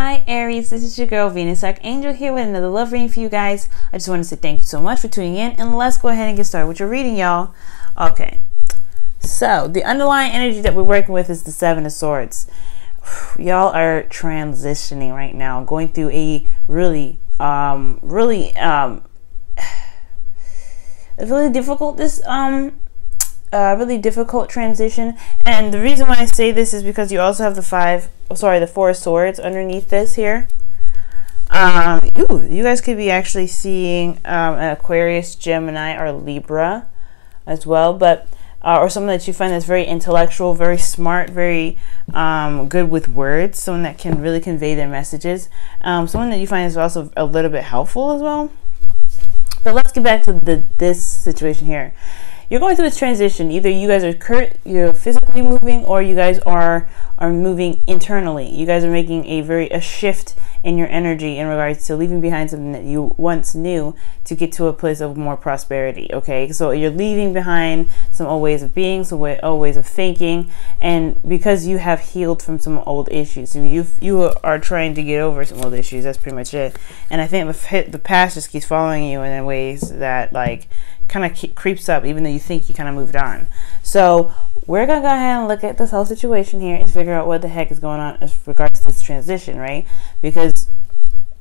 Hi Aries, this is your girl Venus Archangel here with another love reading for you guys. I just want to say thank you so much for tuning in, and let's go ahead and get started with your reading, y'all. Okay, so the underlying energy that we're working with is the Seven of Swords. Y'all are transitioning right now, going through a really difficult transition. And the reason why I say this is because you also have the Four of Swords underneath this here. You guys could be actually seeing an Aquarius, Gemini, or Libra as well, but or someone that you find that's very intellectual, very smart, very good with words, someone that can really convey their messages, someone that you find is also a little bit helpful as well. But let's get back to this situation here. You're going through this transition. Either you guys you're physically moving, or you guys are moving internally. You guys are making a shift in your energy in regards to leaving behind something that you once knew to get to a place of more prosperity. Okay, so you're leaving behind some old ways of being, some old ways of thinking, and because you have healed from some old issues, you are trying to get over some old issues. That's pretty much it. And I think the past just keeps following you in ways that kind of creeps up, even though you think you kind of moved on. So we're gonna go ahead and look at this whole situation here and figure out what the heck is going on as regards to this transition, right? Because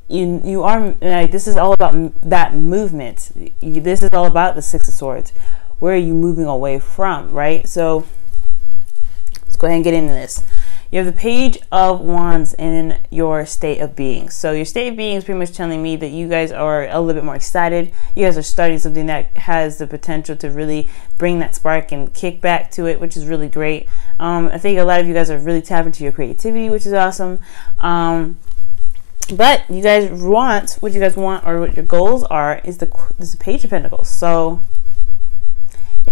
you are this is all about that movement. This is all about the Six of Swords. Where are you moving away from, right? So let's go ahead and get into this. You have the Page of Wands in your state of being. So your state of being is pretty much telling me that you guys are a little bit more excited. You guys are starting something that has the potential to really bring that spark and kick back to it, which is really great. I think a lot of you guys are really tapping into your creativity, which is awesome. But you guys want, what or what your goals are is the Page of Pentacles. So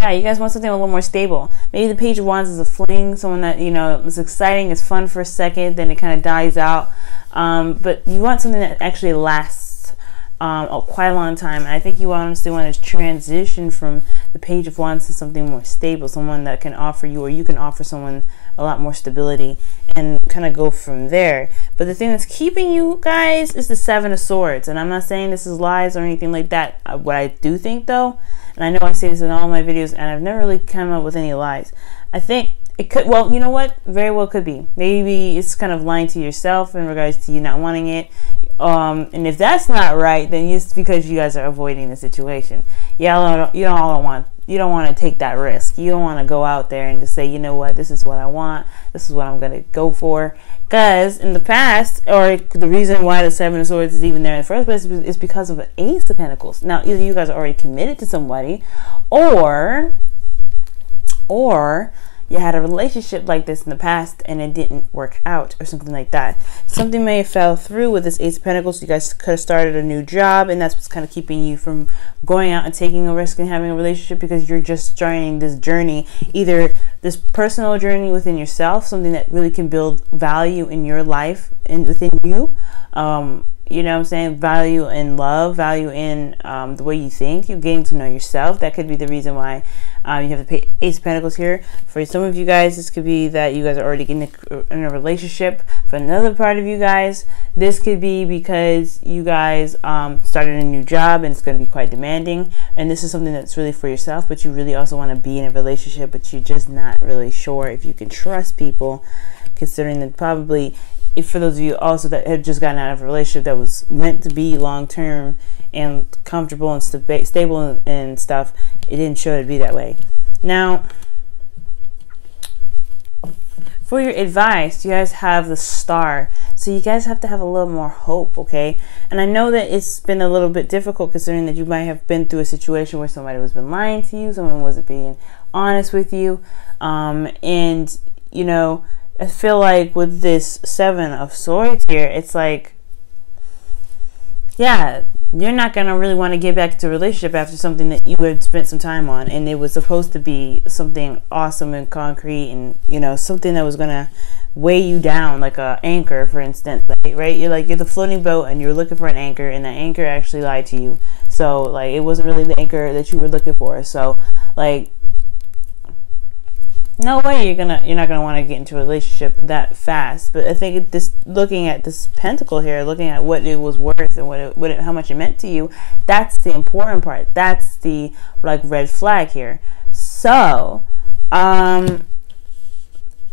yeah, you guys want something a little more stable. Maybe the Page of Wands is a fling, someone that, is exciting, is fun for a second, then it kind of dies out. But you want something that actually lasts quite a long time. And I think you honestly want to transition from the Page of Wands to something more stable, someone that can offer you, or you can offer someone a lot more stability, and kind of go from there. But the thing that's keeping you guys is the Seven of Swords. And I'm not saying this is lies or anything like that. What I do think, though, and I know I say this in all my videos, and I've never really come up with any lies, I think it could, well, you know what? Very well could be. Maybe it's kind of lying to yourself in regards to you not wanting it. And if that's not right, then it's because you guys are avoiding the situation. Yeah, you don't want to take that risk. You don't want to go out there and just say, you know what, this is what I want. This is what I'm going to go for. Because in the past, or the reason why the Seven of Swords is even there in the first place is because of an Ace of Pentacles. Now, either you guys are already committed to somebody, or you had a relationship like this in the past and it didn't work out, or something like that. Something may have fell through with this Ace of Pentacles. You guys could have started a new job, and that's what's kind of keeping you from going out and taking a risk and having a relationship, because you're just starting this journey, either this personal journey within yourself, something that really can build value in your life and within you. You know what I'm saying? Value in love, value in the way you think. You're getting to know yourself. That could be the reason why you have the Ace of Pentacles here. For some of you guys, this could be that you guys are already in a relationship. For another part of you guys, this could be because you guys started a new job and it's going to be quite demanding. And this is something that's really for yourself, but you really also want to be in a relationship, but you're just not really sure if you can trust people, considering that probably, if for those of you also that have just gotten out of a relationship that was meant to be long-term and comfortable and stable and stuff, it didn't show to be that way. Now, for your advice, you guys have the Star. So you guys have to have a little more hope, okay? And I know that it's been a little bit difficult, considering that you might have been through a situation where somebody was been lying to you, someone wasn't being honest with you. And, I feel like with this Seven of Swords here, it's like, yeah, you're not going to really want to get back to a relationship after something that you had spent some time on, and it was supposed to be something awesome and concrete, and, something that was going to weigh you down, like a anchor, for instance, right? You're the floating boat and you're looking for an anchor, and that anchor actually lied to you. So, it wasn't really the anchor that you were looking for. So, no way you're not gonna want to get into a relationship that fast. But I think looking at this pentacle here, looking at what it was worth and how much it meant to you, that's the important part. That's the like red flag here. So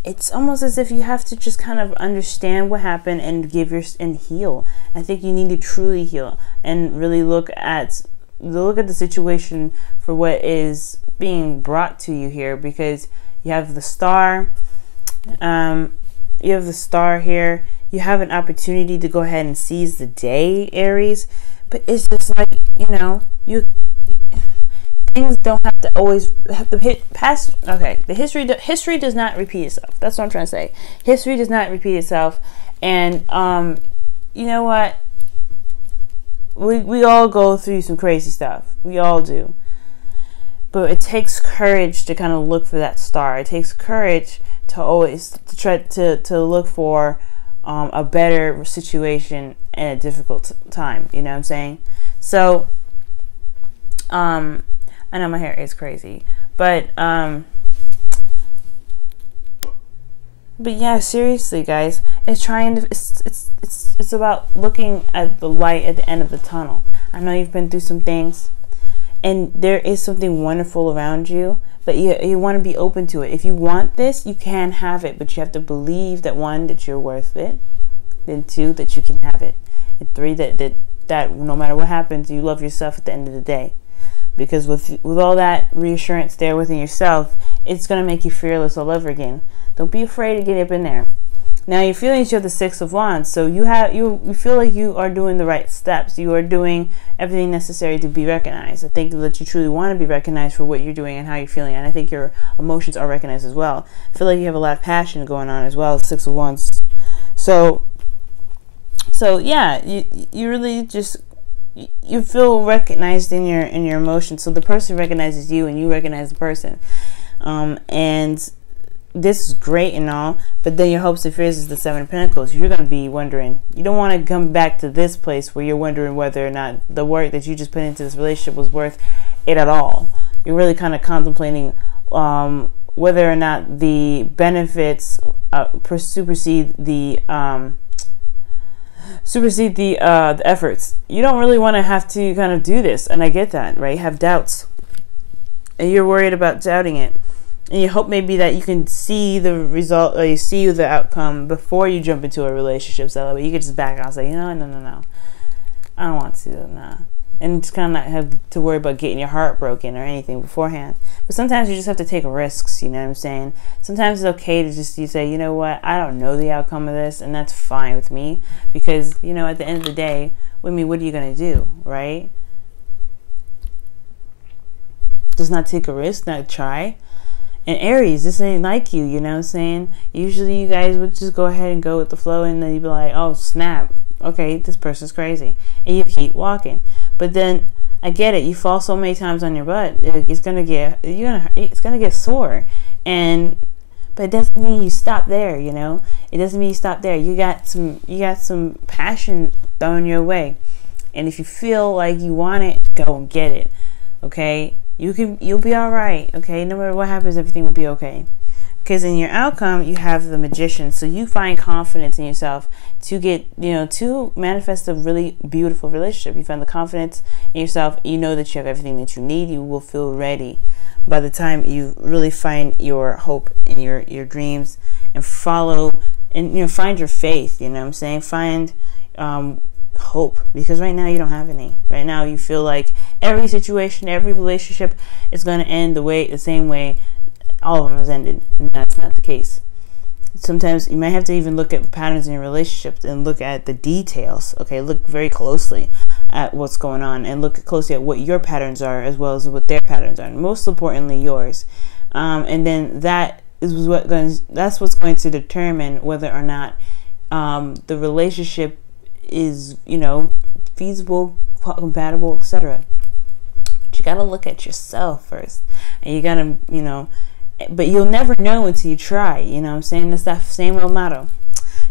it's almost as if you have to just kind of understand what happened and and heal. I think you need to truly heal and really look at the situation for what is being brought to you here, because you have the star. You have the star here. You have an opportunity to go ahead and seize the day, Aries. But it's just like, you know, things don't have to always have to hit past. Okay, the history does not repeat itself. That's what I'm trying to say. History does not repeat itself. And you know what? We all go through some crazy stuff. We all do. But it takes courage to kind of look for that star. It takes courage to always try to look for a better situation in a difficult time. You know what I'm saying? So I know my hair is crazy, but yeah, seriously, guys, it's about looking at the light at the end of the tunnel. I know you've been through some things, and there is something wonderful around you, but you want to be open to it. If you want this, you can have it, but you have to believe that, 1, that you're worth it, then 2, that you can have it, and 3, that no matter what happens, you love yourself at the end of the day. Because with all that reassurance there within yourself, it's going to make you fearless all over again. Don't be afraid to get up in there. Now, your feelings, you have the 6 of Wands. So you feel like you are doing the right steps. You are doing everything necessary to be recognized. I think that you truly want to be recognized for what you're doing and how you're feeling. And I think your emotions are recognized as well. I feel like you have a lot of passion going on as well, 6 of Wands. So yeah, you really just... you feel recognized in your emotions. So the person recognizes you and you recognize the person, and this is great and all, but then your hopes and fears is the 7 of Pentacles. You're going to be wondering, you don't want to come back to this place where you're wondering whether or not the work that you just put into this relationship was worth it at all. You're really kind of contemplating whether or not the benefits supersede the efforts. You don't really want to have to kind of do this, and I get that, right? Have doubts, and you're worried about doubting it, and you hope maybe that you can see the result, or you see the outcome before you jump into a relationship, so that way you can just back out and say, you know, no, I don't want to, nah. And just kind of not have to worry about getting your heart broken or anything beforehand. But sometimes you just have to take risks, you know what I'm saying? Sometimes it's okay to just say, you know what, I don't know the outcome of this, and that's fine with me. Because, you know, at the end of the day, what are you going to do, right? Just not take a risk, not try. And Aries, this ain't like you, you know what I'm saying? Usually you guys would just go ahead and go with the flow, and then you'd be like, oh, snap. Okay, this person's crazy. And you keep walking. But then I get it. You fall so many times on your butt. It's gonna get sore. But it doesn't mean you stop there, you know? It doesn't mean you stop there. You got some passion thrown your way. And if you feel like you want it, go and get it. Okay? You'll be all right. Okay? No matter what happens, everything will be okay. Because in your outcome, you have the Magician. So you find confidence in yourself to get, to manifest a really beautiful relationship. You find the confidence in yourself. You know that you have everything that you need. You will feel ready by the time you really find your hope in your dreams and follow and, find your faith. You know what I'm saying? Find hope, because right now you don't have any. Right now you feel like every situation, every relationship is going to end the same way all of them has ended, and that's not the case. Sometimes you might have to even look at patterns in your relationships and look at the details. Okay, look very closely at what's going on and look closely at what your patterns are as well as what their patterns are, and most importantly yours. And then that's what's going to determine whether or not the relationship is feasible, compatible, etc. But you got to look at yourself first, and you got to but you'll never know until you try. You know what I'm saying? That's that same old motto.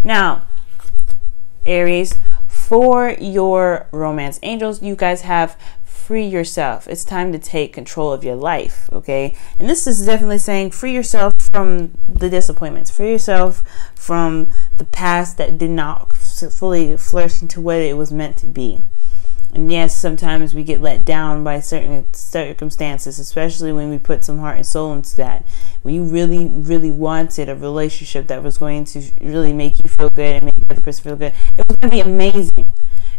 Now, Aries, for your romance angels, you guys have free yourself. It's time to take control of your life, okay? And this is definitely saying free yourself from the disappointments, free yourself from the past that did not fully flourish into what it was meant to be. And yes, sometimes we get let down by certain circumstances, especially when we put some heart and soul into that. When you really, really wanted a relationship that was going to really make you feel good and make the other person feel good, it was going to be amazing.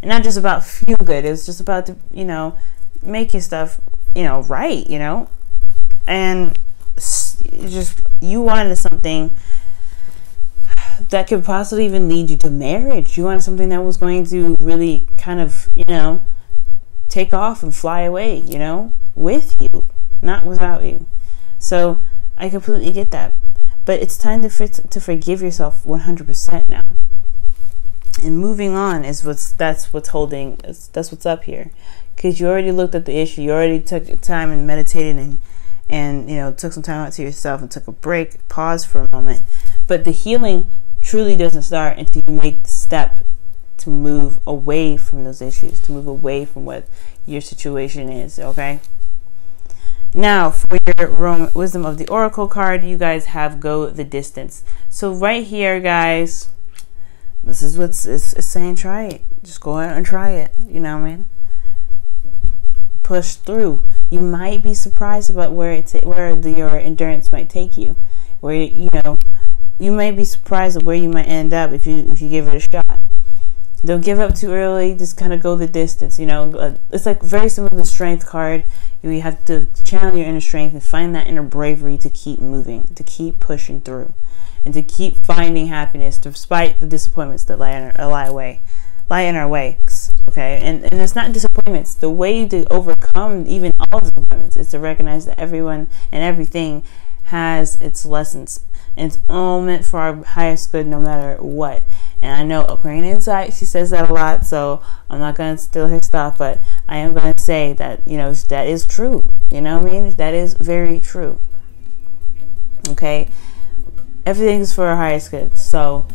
And not just about feel good, it was just about, making stuff, right, And you wanted something that could possibly even lead you to marriage. You wanted something that was going to really kind of, take off and fly away, with you, not without you. So I completely get that. But it's time to forgive yourself 100% now. And moving on is what's up here. Because you already looked at the issue. You already took time and meditated and took some time out to yourself and took a break, pause for a moment. But the healing truly doesn't start until you make the step to move away from those issues, to move away from what your situation is, okay? Now, for your Wisdom of the Oracle card, you guys have Go the Distance. So right here, guys, this is what's it's saying, try it. Just go out and try it, you know what I mean? Push through. You might be surprised about where your endurance might take you. Where, you might be surprised at where you might end up if you give it a shot. Don't give up too early. Just kind of go the distance. It's like very similar to the Strength card. You have to channel your inner strength and find that inner bravery to keep moving, to keep pushing through, and to keep finding happiness despite the disappointments that lie in our way. Okay, and it's not disappointments. The way to overcome even all disappointments is to recognize that everyone and everything has its lessons, and it's all meant for our highest good, no matter what. And I know Aquarian Insight, she says that a lot, so I'm not going to steal her stuff, but I am going to say that, that is true. You know what I mean? That is very true. Okay? Everything is for our highest good. So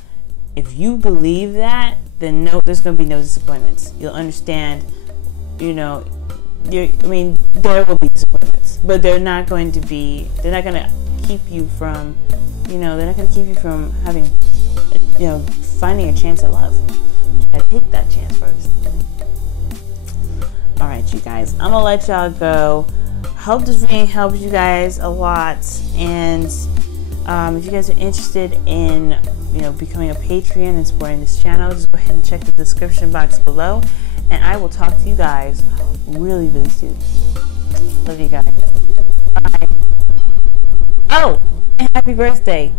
if you believe that, then there's going to be no disappointments. You'll understand, there will be disappointments, but they're not going to keep you from, they're not going to keep you from having, finding a chance at love. I take that chance first. All right, you guys, I'm gonna let y'all go. Hope this reading helps you guys a lot. And if you guys are interested in, becoming a Patreon and supporting this channel, just go ahead and check the description box below. And I will talk to you guys really, really soon. Love you guys. Bye. Oh, and happy birthday.